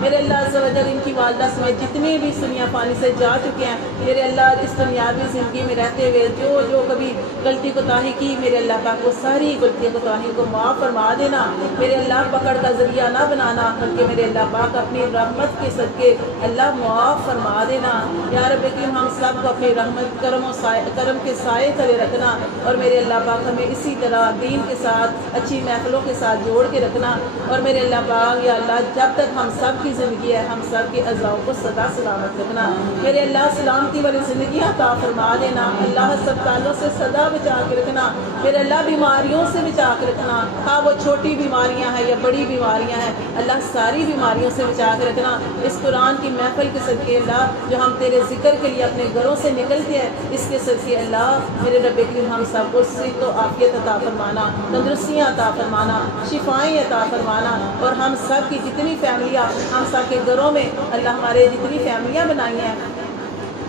میرے اللہ عز و جل ان کی والدہ سمیت جتنے بھی اس دنیا فانی سے جا چکے ہیں میرے اللہ اس دنیاوی زندگی میں رہتے ہوئے جو کبھی غلطی کوتاہی کی میرے اللہ پاک وہ ساری غلطی کوتاہی کو معاف فرما دینا میرے اللہ پکڑ کا ذریعہ نہ بنانا بلکہ میرے اللہ پاک اپنی رحمت کے صدقے اللہ معاف فرما دینا یا رب کریم ہم سب کو اپنی رحمت کرم کے سائے تلے رکھنا اور میرے اللہ پاک ہمیں اسی طرح دین کے ساتھ اچھی محفلوں کے ساتھ جوڑ کے رکھنا اور میرے اللہ پاک یا اللہ جب تک ہم سب کی زندگی ہے ہم سب کے اعضاء کو سدا سلامت رکھنا میرے اللہ سلامتی والی زندگی عطا فرما دینا اللہ ہسپتالوں سے سدا بچا کے رکھنا میرے اللہ بیماریوں سے بچا کے رکھنا ہاں وہ چھوٹی بیماریاں ہیں یا بڑی بیماریاں ہیں اللہ ساری بیماریوں سے بچا کے رکھنا اس قرآن کی محفل کے صدقے اللہ جو ہم تیرے ذکر کے لیے اپنے گھروں سے نکلتے ہیں اس کے صدقے اللہ میرے رب کریم ہم سب کو صحت و عافیت عطا فرمانا تندرستیاں عطا فرمانا شفائیں عطا فرمانا اور ہم سب کی جتنی فیملیاں ہم سب کے گھروں میں اللہ ہمارے جتنی فیملیاں بنائی ہیں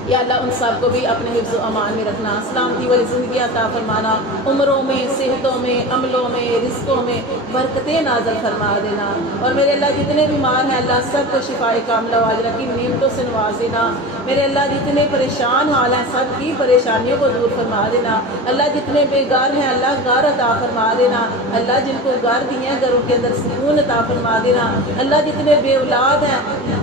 یا اللہ ان سب کو بھی اپنے حفظ و امان میں رکھنا سلامتی والی زندگی عطا فرمانا عمروں میں صحتوں میں عملوں میں رزقوں میں برکتیں نازل فرما دینا اور میرے اللہ جتنے بیمار ہیں اللہ سب کو شفائے کاملہ واجرہ کی نعمتوں سے نواز دینا میرے اللہ جتنے پریشان حال ہیں سب کی پریشانیوں کو دور فرما دینا اللہ جتنے بے گھر ہیں اللہ گھر عطا فرما دینا اللہ جن کو گھر دیے ہیں گھروں کے اندر سکون عطا فرما دینا اللہ جتنے بے اولاد ہیں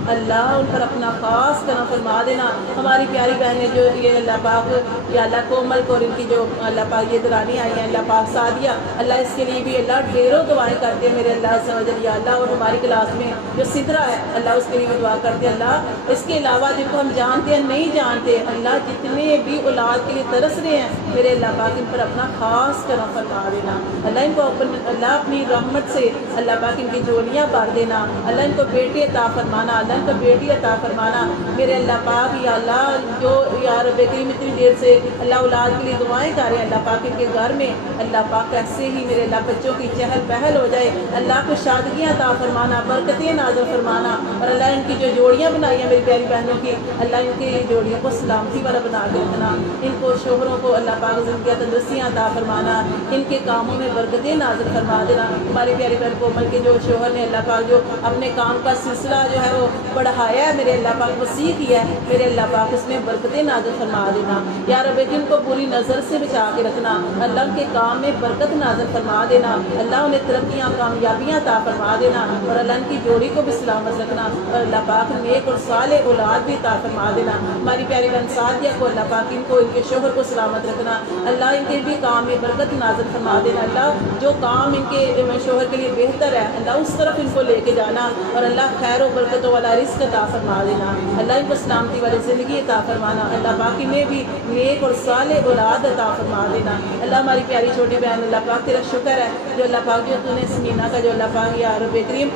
اللہ ان پر اپنا خاص کرم فرما دینا ہماری پیاری بہنیں جو یہ اللہ پاک یا اللہ کومل کو ان کی جو اللہ پاک یہ درانی آئی ہیں اللہ پاک سعدیہ اللہ اس کے لیے بھی اللہ ڈھیروں دعائیں کرتے ہیں میرے اللہ عز و جل یا اللہ اور ہماری کلاس میں جو سدرا ہے اللہ اس کے لیے بھی دعا کرتے ہیں اللہ اس کے علاوہ جن کو ہم جانتے ہیں نہیں جانتے اللہ جتنے بھی اولاد کے لیے ترس رہے ہیں میرے اللہ پاک ان پر اپنا خاص کرم فرما دینا اللہ ان کو اللہ اپنی رحمت سے اللہ پاک ان کی جولیاں بھر دینا اللہ ان کو بیٹی عطا فرمانا اللہ ان کو بیٹی عطا فرمانا میرے اللہ پاک یا اللہ جو یا رب کریم اتنی دیر سے اللہ اولاد کے لیے دعائیں کر رہے ہیں اللہ پاک ان کے گھر میں اللہ پاک ایسے ہی میرے اللہ بچوں کی چہل پہل ہو جائے اللہ کو شادیاں عطا فرمانا برکتیں نازل فرمانا اور اللہ ان کی جو جوڑیاں بنائی ہیں میری پیاری بہنوں کی اللہ ان کی جوڑیوں کو سلامتی والا بنا کے رکھنا ان کو شوہروں کو اللہ پاک زندگی تندرستیاں عطا فرمانا ان کے کاموں میں برکتیں نازل فرما دینا ہماری پیاری بہن کومل کے جو شوہر نے اللہ پاک جو اپنے کام کا سلسلہ جو ہے وہ بڑھایا ہے میرے اللہ پاک وسیع کیا ہے میرے اللہ پاک اس میں برکتیں نازل فرما دینا یا رب ان کو پوری نظر سے بچا کے رکھنا اللہ ان کے کام میں برکت نازل فرما دینا اللہ انہیں ترقیاں کامیابیاں عطا فرما دینا اور اللہ ان کی جوڑی کو بھی سلامت رکھنا اور اللہ پاک نیک اور صالح اولاد بھی عطا فرما دینا ہماری پیاری بہن سعدیہ کو اللہ پاک ان کو ان کے شوہر کو سلامت رکھنا اللہ ان کے بھی کام میں برکت نازل فرما دینا اللہ جو کام ان کے شوہر کے لیے بہتر ہے اللہ اس طرف ان کو لے کے جانا اور اللہ خیر و برکتوں والا رزق عطا فرما دینا اللہ ان کو سلامتی والی زندگی عطا فرمانا اللہ پاک انہیں بھی نیک اور صالح اولاد عطا فرما دینا اللہ ہماری پیاری چھوٹی بہن اللہ پاک تیرا شکر ہے جو اللہ پاک جو تو نے سمینہ کا جو اللہ پاک یا رب کریم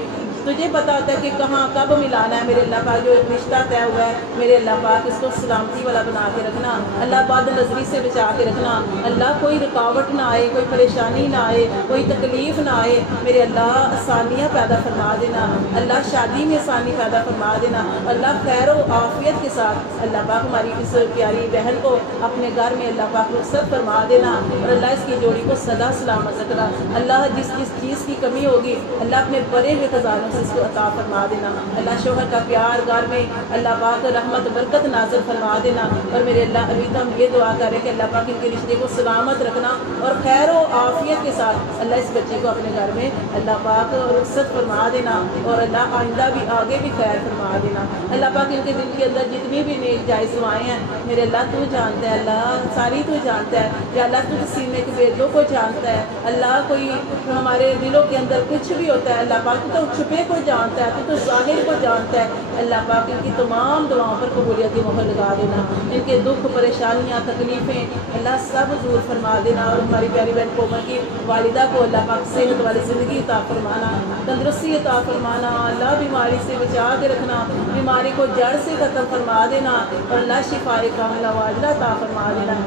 تجھے پتا ہوتا ہے کہ کہاں کب ملانا ہے میرے اللہ پاک جو ایک رشتہ طے ہوا ہے میرے اللہ پاک اس کو سلامتی والا بنا کے رکھنا اللہ بد نظری سے بچا کے رکھنا اللہ کوئی رکاوٹ نہ آئے کوئی پریشانی نہ آئے کوئی تکلیف نہ آئے میرے اللہ آسانیاں پیدا فرما دینا اللہ شادی میں آسانی پیدا فرما دینا اللہ خیر و عافیت کے ساتھ اللہ پاک ہماری اس پیاری بہن کو اپنے گھر میں اللہ پاک رخصت فرما دینا اور اللہ اس کی جوڑی کو سدا سلامت رکھنا اللہ جس چیز کی کمی ہوگی اللہ اپنے بڑے ہوئے خزانوں سے اس کو عطا فرما دینا اللہ شوہر کا پیار گھر میں اللہ پاک رحمت برکت نازل فرما دینا اور میرے اللہ ابھی تو ہم یہ دعا کر رہے ہیں کہ اللہ پاک ان کے رشتے کو سلامت رکھنا اور خیر و عافیت کے ساتھ اللہ اس بچے کو اپنے گھر میں اللہ پاک رخصت فرما دینا اور اللہ آئندہ بھی آگے بھی خیر فرما دینا اللہ پاک ان کے دل کے اندر جتنی بھی نیک جائز دعائیں ہیں میرے اللہ تو جانتا ہے اللہ ساری تو جانتا ہے یا اللہ تو سینے کے بیدوں کو جانتا ہے اللہ کوئی ہمارے دلوں کے اندر کچھ بھی ہوتا ہے اللہ پاک تو چھپے کو جانتا ہے تو ظاہر کو جانتا ہے اللہ پاک ان کی تمام دعاؤں پر قبولیت کی مہر لگا دینا ان کے دکھ پریشانیاں تکلیفیں اللہ سب دور فرما دینا اور ہماری پیاری بہن کومل کی والدہ کو اللہ پاک صحت والی زندگی عطا فرمانا تندرستی عطا فرمانا اللہ بیماری سے بچا کے رکھنا بیماری کو جڑ سے ختم فرما دینا اور اللہ شفائے کاملہ واجلہ عطا فرما دینا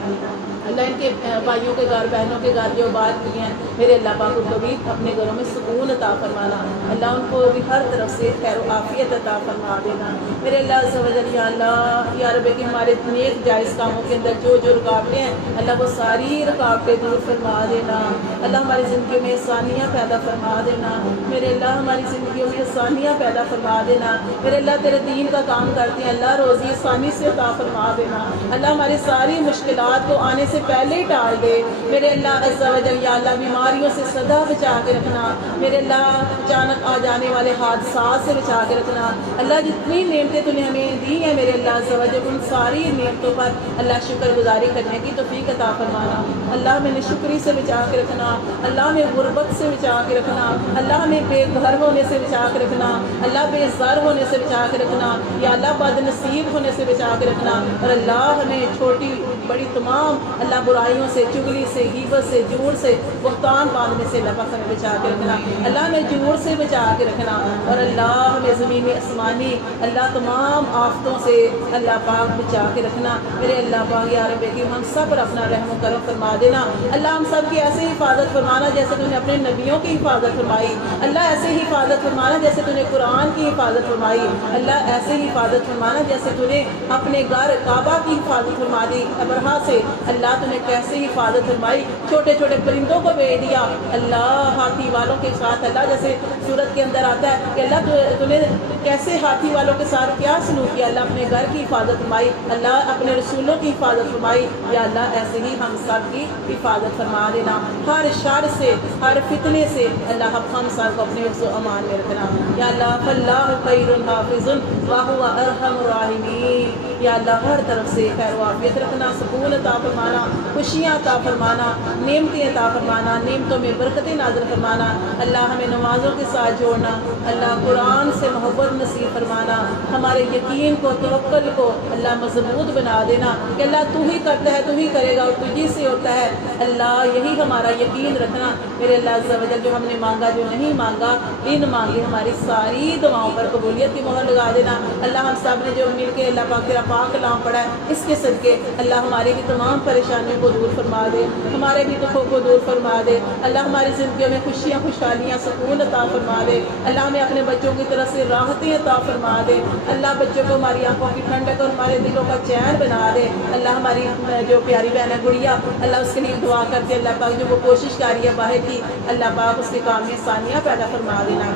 اللہ ان کے بھائیوں کے گھر بہنوں کے گھر جو بات کی ہیں میرے اللہ پاک ان کو بھی اپنے گھروں میں سکون عطا فرمانا، اللہ ان کو بھی ہر طرف سے خیر و عافیت عطا فرما دینا میرے اللہ عز و جل۔ یا اللہ یا رب کہ ہمارے نیک جائز کاموں کے اندر جو جو رکاوٹیں ہیں اللہ وہ ساری رکاوٹیں دور فرما دینا، اللہ ہماری زندگیوں میں آسانیاں پیدا فرما دینا میرے اللہ، ہماری زندگیوں میں آسانیاں پیدا فرما دینا میرے اللہ، تیرے دین کا کام کرتے ہیں اللہ روزی آسانی سے عطا فرما دینا، اللہ ہماری ساری مشکلات کو آنے سے پہلے ہی ٹال دے میرے اللہ عز و جل۔ یا اللہ بیماریوں سے سدا بچا کے رکھنا میرے اللہ، اچانک آ جانے والے حادثات سے بچا کے رکھنا اللہ، جتنی نعمتیں تو نے ہمیں دی ہیں میرے اللہ عز و جل ان ساری نعمتوں پر اللہ شکر گزاری کرنے کی توفیق عطا فرمانا، اللہ ہمیں ناشکری سے بچا کے رکھنا، اللہ ہمیں غربت سے بچا کے رکھنا، اللہ ہمیں بے گھر ہونے سے بچا کے رکھنا، اللہ بے زر ہونے سے بچا کے رکھنا، یا اللہ بد نصیب ہونے سے بچا کے رکھنا، اور اللہ ہمیں چھوٹی بڑی تمام اللہ برائیوں سے، چغلی سے، غیبت سے، جھوٹ سے، بہتان باندھنے سے اللہ پاک ہمیں بچا کے رکھنا، اللہ ہمیں جھوٹ سے بچا کے رکھنا، اور اللہ ہمیں زمینی آسمانی اللہ تمام آفتوں سے اللہ پاک بچا کے رکھنا میرے اللہ پاک یا رب کہ ہم سب پر اپنا رحم و کرم فرما دینا اللہ، ہم سب کی ایسے حفاظت فرمانا جیسے تو نے اپنے نبیوں کی حفاظت فرمائی اللہ، ایسے ہی حفاظت فرمانا جیسے تو نے قرآن کی حفاظت فرمائی اللہ، ایسے ہی حفاظت فرمانا جیسے تو نے اپنے گھر کعبہ کی حفاظت فرما دی ابرہا سے اللہ، تو نے کیسے حفاظت فرمائی، چھوٹے چھوٹے پرندوں کو بھیج دیا اللہ ہاتھی والوں کے ساتھ اللہ، جیسے سورت کے اندر آتا ہے کہ اللہ تو نے کیسے ہاتھی والوں کے ساتھ کیا سلوک کیا اللہ، اپنے گھر کی حفاظت فرمائی اللہ، اپنے رسولوں کی حفاظت فرمائی یا اللہ، ایسے ہی ہم سب کی حفاظت فرما دینا ہر شر سے، ہر فتنے سے اللہ، ہم سب کو اپنے حفظ و امان میں رکھنا یا اللہ، فاللہ خیر حافظ وہو ارحم الراحمین یا اللہ، ہر طرف سے خیر و عافیت رکھنا، سکون عطا فرمانا، خوشیاں عطا فرمانا، نعمتیں عطا فرمانا، نعمتوں میں برکتیں نازل فرمانا اللہ، ہمیں نمازوں کے ساتھ جوڑنا اللہ، قرآن سے محبت نصیب فرمانا، ہمارے یقین کو، توکل کو اللہ مضبوط بنا دینا کہ اللہ تو ہی کرتا ہے، تو ہی کرے گا اور تجھی سے ہوتا ہے اللہ، یہی ہمارا یقین رکھنا میرے اللہ عز و جل، جو ہم نے مانگا جو نہیں مانگا ان مانگے ہماری ساری دعاؤں پر قبولیت کی مہر لگا دینا اللہ، ہم سب نے جو مل کے اللہ پاک تیرا پاک کلام پڑھا ہے اس کے صدقے اللہ ہماری بھی تمام پریشانیوں کو دور فرما دے، ہمارے بھی دکھوں کو دور فرما دے اللہ، ہماری زندگیوں میں خوشیاں خوشحالیاں سکون عطا فرما دے اللہ، ہمیں اپنے بچوں کی طرف سے راحتیں عطا فرما دے اللہ، بچوں کو ہماری آنکھوں کی ٹھنڈک اور ہمارے دلوں کا چین بنا دے اللہ، ہماری جو پیاری بہن ہے گڑیا اللہ، اس کے لیے دعا کرتے اللہ پاک، جو وہ کوشش کر رہی ہے باہر کی اللہ پاک اس کے کام میں آسانیاں پیدا فرما دینا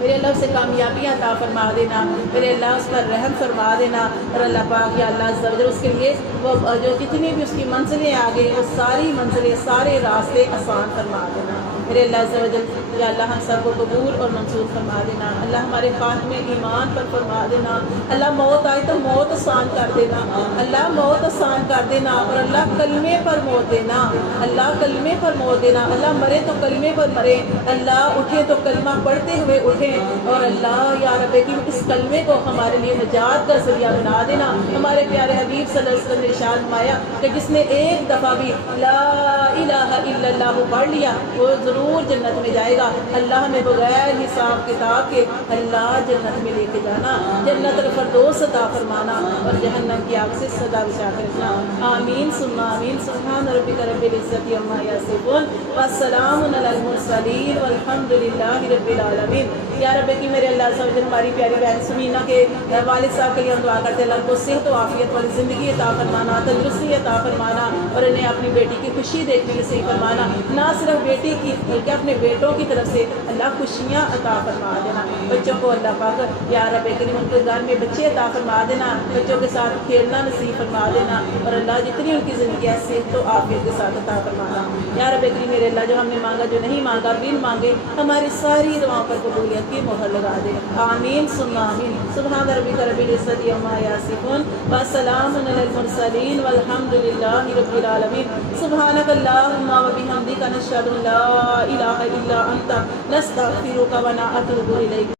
میرے اللہ اسے کامیابیاں عطا فرما دینا میرے اللہ، اس پر رحم فرما دینا اور اللہ پاک یا اللہ عز و جل اس کے لیے وہ جو جتنی بھی اس کی منزلیں آگے وہ ساری منزلیں سارے راستے آسان فرما دینا میرے اللہ عز و جل یا اللہ، ہم سب کو قبول اور منظور فرما دینا اللہ، ہمارے خاتمے ایمان پر فرما دینا اللہ، موت آئے تو موت آسان کر دینا اللہ، موت آسان کر دینا اور اللہ کلمے پر موت دینا اللہ، کلمے پر موت دینا اللہ، مرے تو کلمے پر مرے اللہ، اٹھے تو کلمہ پڑھتے ہوئے اٹھے اور اللہ یا رب کہ اس کلمے کو ہمارے لیے نجات کا ذریعہ بنا دینا، ہمارے پیارے حبیب صلی اللہ علیہ وسلم نے ارشاد فرمایا کہ جس نے ایک دفعہ بھی لا الہ الا اللہ پڑھ لیا وہ ضرور جنت میں جائے گا اللہ، ہمیں بغیر حساب کتاب کے اللہ جنت میں لے کے جانا، جنت الفردوس عطا فرمانا اور جہنم کی آگ سے سدا بچا کے رکھنا آمین ثم آمین، سبحان ربک رب العزت عما یصفون والسلام علی المرسلین والحمد للہ رب العالمین یا رب کہ میرے اللہ عز و جل ہماری پیاری بہن سمینہ کے والد صاحب کے لیے ہم دعا کرتے ہیں اللہ کو صحت و عافیت والی زندگی عطا فرمانا، تندرستی عطا فرمانا اور انہیں اپنی بیٹی کی خوشی دیکھنے کے صحیح فرمانا، نہ صرف بیٹی کی بلکہ اپنے بیٹوں کی طرف سے اللہ خوشیاں عطا فرما دینا، بچوں کو اللہ پاک یا رب کریم ان کے گھر میں بچے عطا فرما دینا، بچوں کے ساتھ کھیلنا نصیب فرما دینا اور اللہ جتنی ان کی زندگی ہے صحت و عافیت کے ساتھ عطا فرمانا یا رب کریم میرے اللہ، جو ہم نے مانگا جو نہیں مانگا بن مانگے ہماری ساری دعاؤں پر قبولیت کی مہر لگا دے آمین ثم آمین، سبحان ربک رب العزت عما یصفون والسلام علی المرسلین والحمد للہ رب العالمین، سبحانک اللہم و بحمدک نشہد ان لا الہ الا انت نستغفرک و نتوب الیک۔